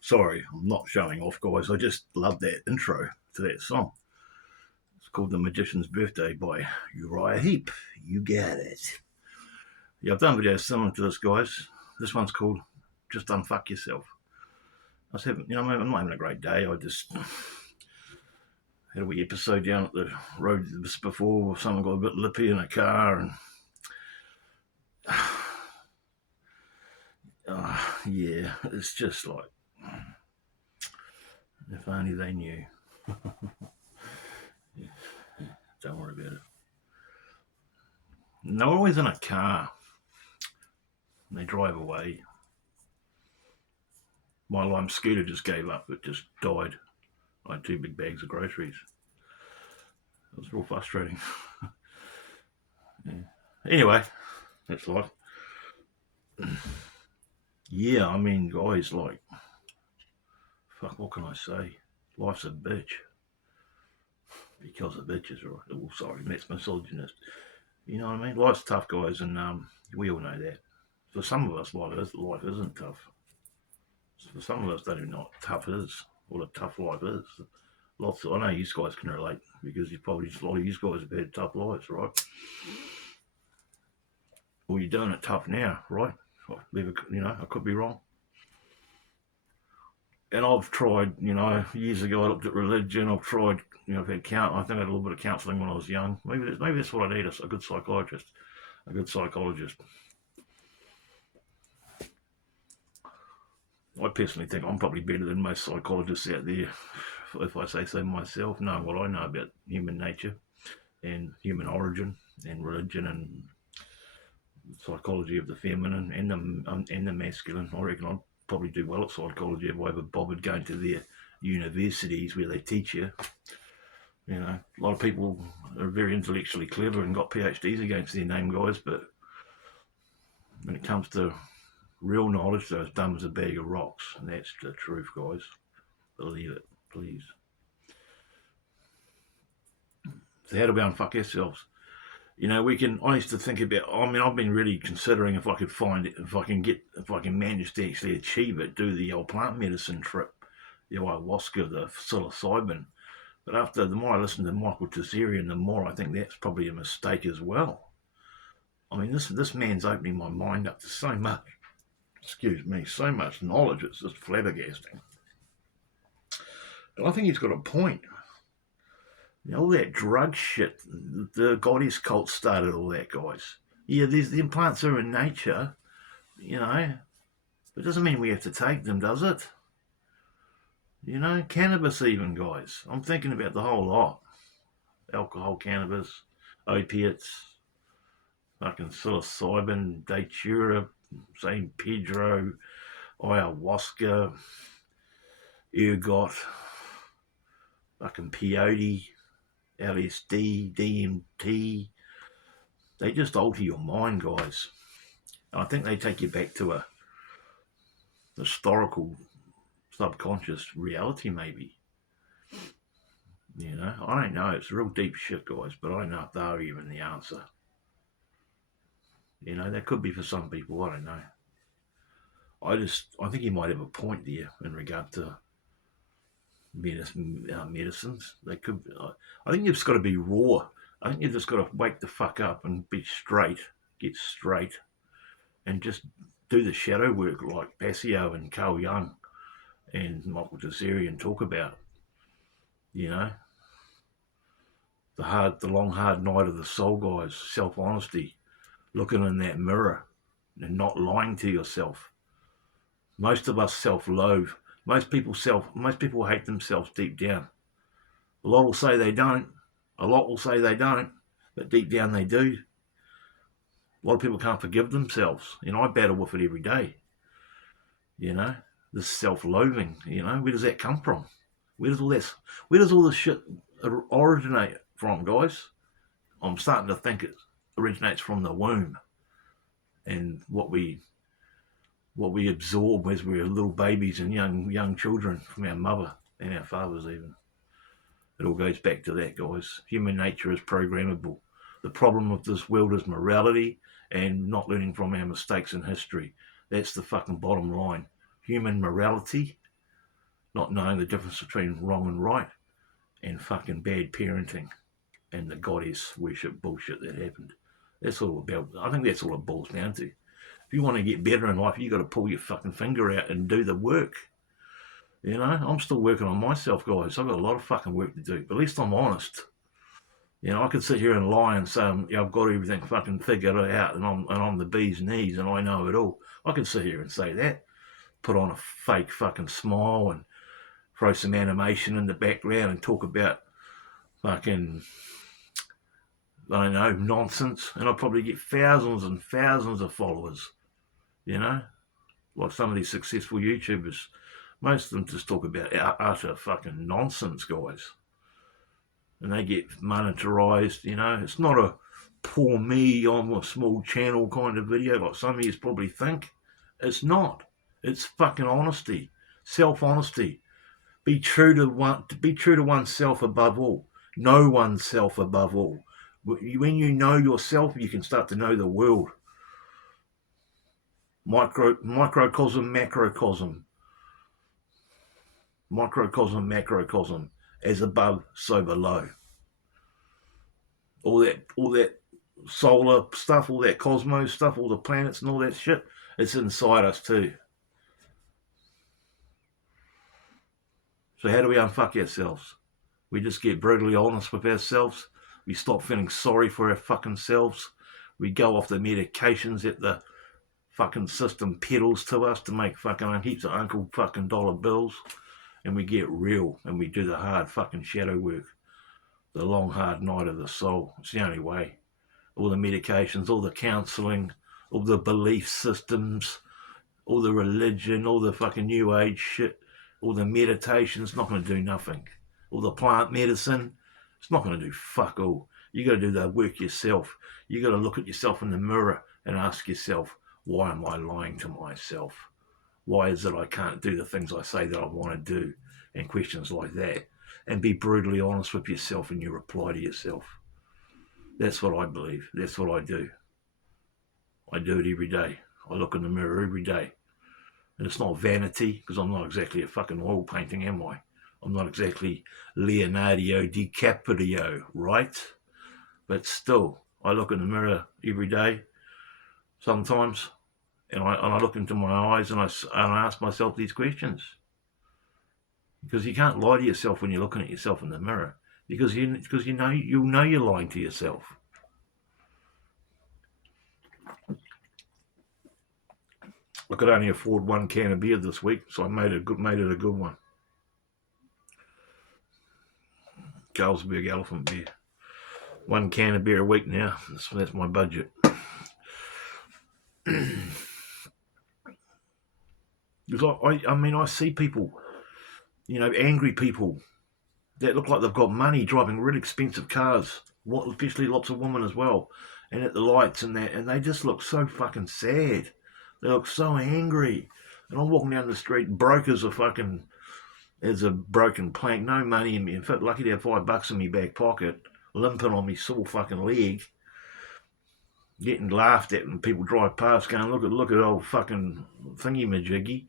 Sorry, I'm not showing off, guys. I just love that intro to that song. It's called The Magician's Birthday by Uriah Heep. You get it. Yeah, I've done videos similar to this, guys. This one's called Just Unfuck Yourself. I was having, I'm not having a great day. I just had a wee episode down at the road just before. Someone got a bit lippy in a car, and yeah, it's just like, if only they knew. Yeah, don't worry about it. And they're always in a car. And they drive away. My lime scooter just gave up. It just died. I had 2 big bags of groceries. It was real frustrating. Yeah. Anyway, that's life. Yeah, I mean, guys, like, fuck, what can I say? Life's a bitch. Because of bitches, right? Oh, sorry, that's misogynist. You know what I mean? Life's tough, guys, and we all know that. For some of us, life isn't tough. For some of us, don't even know what tough is, what a tough life is. I know you guys can relate, because a lot of you guys have had tough lives, right? Well, you're doing it tough now, right? I could be wrong. And I've tried, years ago I looked at religion. I've tried, I've had I think I had a little bit of counselling when I was young. Maybe that's what I need, a good psychiatrist, a good psychologist. I personally think I'm probably better than most psychologists out there, if I say so myself, knowing what I know about human nature and human origin and religion and psychology of the feminine and the masculine. I reckon I'd probably do well at psychology if I ever bothered going to their universities where they teach you. A lot of people are very intellectually clever and got PhDs against their name, guys, but when it comes to real knowledge, they're as dumb as a bag of rocks, and that's the truth, guys. Believe it, please. So how do we unfuck ourselves? We can. I used to think about. I've been really considering if I could find it, if I can manage to actually achieve it, do the old plant medicine trip, the ayahuasca, the psilocybin. But the more I listen to Michael Tazarian, the more I think that's probably a mistake as well. I mean, this man's opening my mind up to so much. So much knowledge. It's just flabbergasting. And I think he's got a point. All that drug shit, the goddess cult started all that, guys. Yeah, the implants are in nature, but it doesn't mean we have to take them, does it? Cannabis even, guys. I'm thinking about the whole lot. Alcohol, cannabis, opiates, fucking psilocybin, datura, San Pedro, ayahuasca, ergot, fucking peyote, LSD, DMT. They just alter your mind, guys. And I think they take you back to a historical, subconscious reality, maybe. I don't know. It's real deep shit, guys, but I don't know if they're even the answer. That could be for some people. I don't know. I think he might have a point there in regard to medicines. They could. I think you've just got to be raw. I think you've just got to wake the fuck up and be straight, get straight, and just do the shadow work like Passio and Carl Jung and Michael Tazarian talk about. The long hard night of the soul, guys. Self-honesty, looking in that mirror, and not lying to yourself. Most of us self-loathe. Most people hate themselves deep down. A lot will say they don't. A lot will say they don't, but deep down they do. A lot of people can't forgive themselves. I battle with it every day. You know, this self-loathing. You know, where does that come from? Where does all this shit originate from, guys? I'm starting to think it originates from the womb and what we absorb as we're little babies and young children from our mother and our fathers even. It all goes back to that, guys. Human nature is programmable. The problem of this world is morality and not learning from our mistakes in history. That's the fucking bottom line. Human morality, not knowing the difference between wrong and right, and fucking bad parenting and the goddess worship bullshit that happened. That's all about. I think that's all it boils down to. If you want to get better in life, you got to pull your fucking finger out and do the work. You know, I'm still working on myself, guys. I've got a lot of fucking work to do, but at least I'm honest. You know, I could sit here and lie and say, I've got everything fucking figured out, and I'm the bee's knees, and I know it all. I could sit here and say that, put on a fake fucking smile, and throw some animation in the background, and talk about fucking, I don't know, nonsense, and I'll probably get thousands and thousands of followers. You know, like some of these successful YouTubers. Most of them just talk about utter fucking nonsense, guys. And they get monetized, you know. It's not a poor me, I'm a small channel kind of video like some of you probably think. It's not. It's fucking honesty. Self-honesty. Be true to oneself above all. Know oneself above all. When you know yourself, you can start to know the world. Microcosm, macrocosm. Microcosm, macrocosm. As above, so below. All that solar stuff, all that cosmos stuff, all the planets and all that shit, it's inside us too. So how do we unfuck ourselves? We just get brutally honest with ourselves. We stop feeling sorry for our fucking selves. We go off the medications that the fucking system peddles to us to make fucking heaps of uncle fucking dollar bills. And we get real and we do the hard fucking shadow work. The long hard night of the soul. It's the only way. All the medications, all the counselling, all the belief systems, all the religion, all the fucking new age shit, all the meditation, it's not going to do nothing. All the plant medicine, it's not going to do fuck all. You got to do the work yourself. You got to look at yourself in the mirror and ask yourself, why am I lying to myself? Why is it I can't do the things I say that I want to do? And questions like that. And be brutally honest with yourself in your reply to yourself. That's what I believe. That's what I do. I do it every day. I look in the mirror every day. And it's not vanity, because I'm not exactly a fucking oil painting, am I? I'm not exactly Leonardo DiCaprio, right? But still, I look in the mirror every day, sometimes, and I look into my eyes and I ask myself these questions. Because you can't lie to yourself when you're looking at you'll know you're lying to yourself. I could only afford one can of beer this week, so I made it a good one. Carlsberg Elephant beer. One can of beer a week now. That's my budget. Because I see people, you know, angry people that look like they've got money driving really expensive cars, especially lots of women as well, and at the lights and that, and they just look so fucking sad. They look so angry. And I'm walking down the street, brokers are fucking, there's a broken plank, no money in me. In fact, lucky to have $5 in my back pocket, limping on me sore fucking leg, getting laughed at when people drive past going, look at old fucking thingy-majiggy.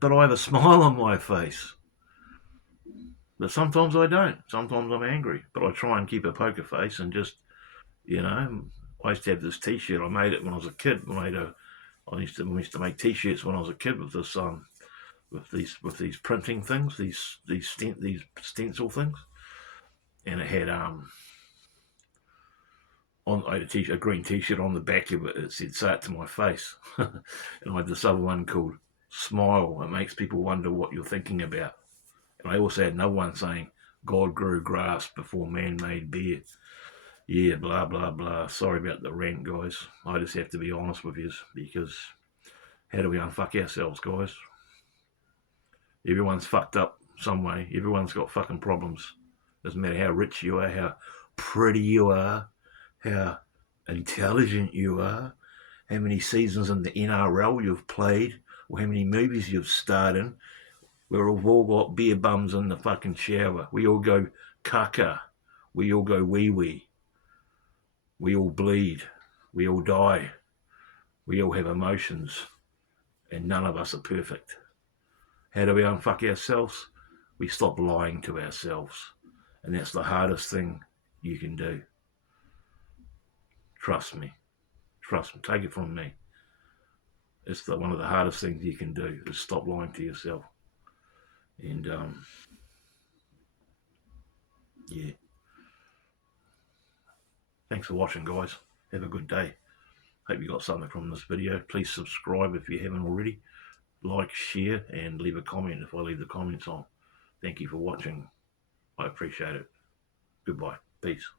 But I have a smile on my face. But sometimes I don't. Sometimes I'm angry. But I try and keep a poker face and just, you know, I used to have this T-shirt. I made it when I was a kid. We used to make T-shirts when I was a kid with this with these printing things, these stencil things, and it had I had a green T-shirt on the back of it. It said "Say it to my face," and I had this other one called "Smile." It makes people wonder what you're thinking about. And I also had another one saying, God grew grass before man made beer. Yeah, blah, blah, blah. Sorry about the rant, guys. I just have to be honest with you because How do we unfuck ourselves, guys? Everyone's fucked up some way. Everyone's got fucking problems. Doesn't matter how rich you are, how pretty you are, how intelligent you are, how many seasons in the NRL you've played, or how many movies you've starred in. We've all got beer bums in the fucking shower. We all go caca. We all go wee-wee. We all bleed. We all die. We all have emotions. And none of us are perfect. How do we unfuck ourselves? We stop lying to ourselves. And that's the hardest thing you can do. Trust me. Trust me. Take it from me. It's one of the hardest things you can do is stop lying to yourself. And, yeah. Thanks for watching, guys. Have a good day. Hope you got something from this video. Please subscribe if you haven't already. Like, share, and leave a comment if I leave the comments on. Thank you for watching. I appreciate it. Goodbye. Peace.